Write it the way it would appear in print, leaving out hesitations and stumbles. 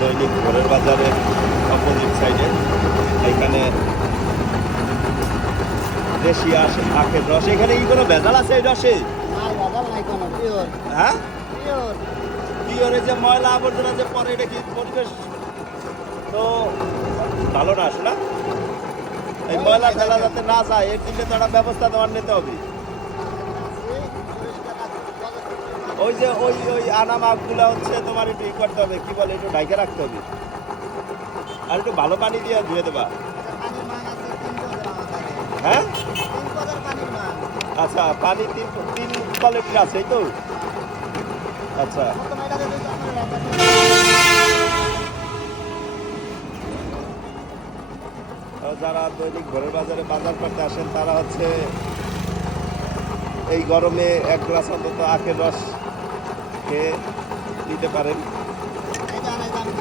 দৈনিক ভোরের বাজারের অপোজিট সাইডে এখানে দেশি আখের রস। এখানে কি কোনো ভেজাল আছে এই রসে? হ্যাঁ, পিওরে যে ময়লা আবর্জনা যে পরে, এটা কি পরিবেশ তো ভালো না আসলে? এই ময়লা ফেলা যাতে না যায় এর জন্য তো একটা ব্যবস্থা দেওয়ার নিতে হবে। ওই যে ওই ওই আনা মাছগুলো হচ্ছে তোমার একটু ই করতে হবে, কি বলে, একটু ঢাইকে রাখতে হবে আর একটু ভালো পানি দিয়ে ধুয়ে দেবা। হ্যাঁ, আচ্ছা, পানি তিন কোয়ালিটির আছে তো। আচ্ছা, যারা দৈনিক ভোরের বাজারে বাজার করতে আসেন তারা হচ্ছে এই গরমে এক গ্লাস অন্তত আখের রস খেয়ে নিতে পারেন।